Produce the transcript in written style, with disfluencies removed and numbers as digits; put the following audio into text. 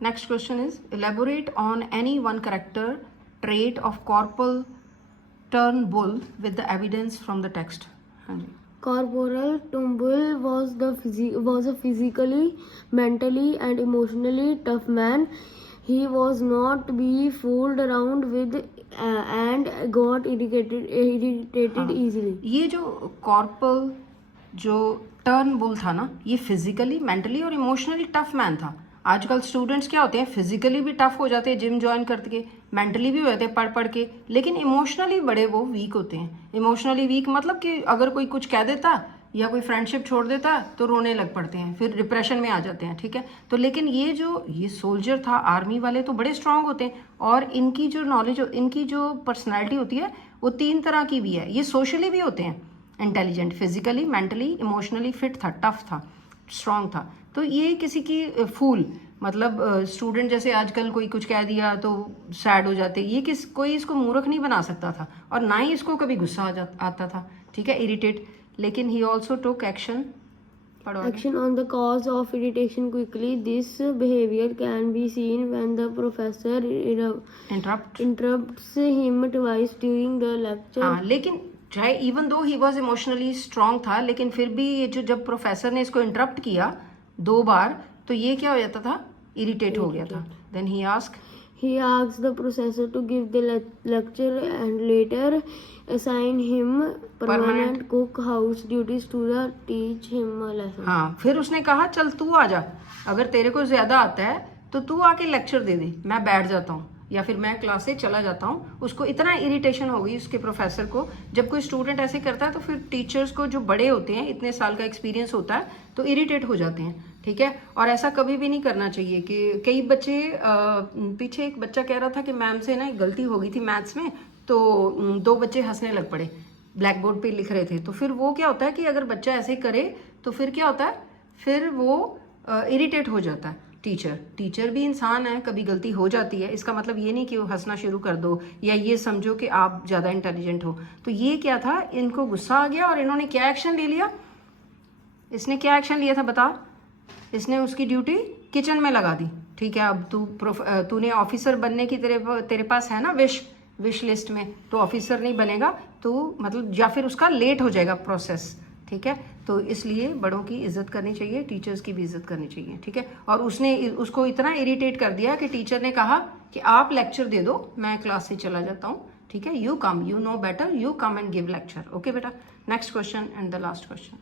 Next question is elaborate on any one character trait of Corporal Turnbull with the evidence from the text. हाँ जी. Corporal Turnbull was a physically, mentally, and emotionally tough man. He was not be fooled around with and got irritated हाँ. easily. ये जो कॉर्पल जो Turnbull था ना, ये physically, mentally और emotionally tough man था. आजकल स्टूडेंट्स क्या होते हैं, फिजिकली भी टफ हो जाते हैं जिम ज्वाइन करके, मेंटली भी हो जाते हैं पढ़ पढ़ के, लेकिन इमोशनली बड़े वो वीक होते हैं. इमोशनली वीक मतलब कि अगर कोई कुछ कह देता या कोई फ्रेंडशिप छोड़ देता तो रोने लग पड़ते हैं, फिर डिप्रेशन में आ जाते हैं. ठीक है, तो लेकिन ये सोल्जर था, आर्मी वाले तो बड़े स्ट्रांग होते हैं, और इनकी जो नॉलेज, इनकी जो पर्सनैलिटी होती है वो 3 तरह की भी है. ये सोशली भी होते हैं intelligent, physically, mentally, emotionally fit था, टफ था, स्ट्रांग था. तो ये किसी की फूल मतलब स्टूडेंट जैसे आजकल कोई कुछ कह दिया तो सैड हो जाते, ये कोई इसको मूर्ख नहीं बना सकता था, और ना ही इसको कभी गुस्सा आता था. ठीक है, इरिटेट. लेकिन he also took action. Action on the cause of irritation quickly. This behavior can be seen when the professor interrupts him twice during the lecture. हाँ, लेकिन चाहे even though he was emotionally strong था, लेकिन फिर भी ये जो जब प्रोफेसर ने इसको इंटरप्ट किया 2 बार, तो ये क्या हो जाता था, इरिटेट हो गया था. Then he asked the professor to give the lecture and later assign him permanent cook house duties to teach him a lesson. हाँ, फिर उसने कहा चल तू आ जा, अगर तेरे को ज्यादा आता है तो तू आके लेक्चर दे दे, मैं बैठ जाता हूँ या फिर मैं क्लास से चला जाता हूँ. उसको इतना इरिटेशन हो गई उसके प्रोफेसर को. जब कोई स्टूडेंट ऐसे करता है तो फिर टीचर्स को, जो बड़े होते हैं, इतने साल का एक्सपीरियंस होता है, तो इरिटेट हो जाते हैं. ठीक है, और ऐसा कभी भी नहीं करना चाहिए. कि कई बच्चे, पीछे एक बच्चा कह रहा था कि मैम से ना एक गलती हो गई थी मैथ्स में, तो 2 बच्चे हंसने लग पड़े, ब्लैक बोर्ड पे लिख रहे थे. तो फिर वो क्या होता है कि अगर बच्चा ऐसे करे तो फिर क्या होता है, फिर वो इरिटेट हो जाता है. टीचर भी इंसान है, कभी गलती हो जाती है. इसका मतलब ये नहीं कि वो हंसना शुरू कर दो या ये समझो कि आप ज़्यादा इंटेलिजेंट हो. तो ये क्या था, इनको गुस्सा आ गया और इन्होंने क्या एक्शन ले लिया. इसने क्या एक्शन लिया था बता. इसने उसकी ड्यूटी किचन में लगा दी. ठीक है, अब तूने ऑफिसर बनने की तेरे पास है ना विश लिस्ट में, तो ऑफिसर नहीं बनेगा तो मतलब, या फिर उसका लेट हो जाएगा प्रोसेस. ठीक है, तो इसलिए बड़ों की इज्जत करनी चाहिए, टीचर्स की भी इज्जत करनी चाहिए. ठीक है, और उसने उसको इतना इरिटेट कर दिया कि टीचर ने कहा कि आप लेक्चर दे दो, मैं क्लास से चला जाता हूँ. ठीक है, you come, you know better, you come and give lecture. Okay बेटा, next question and the last question.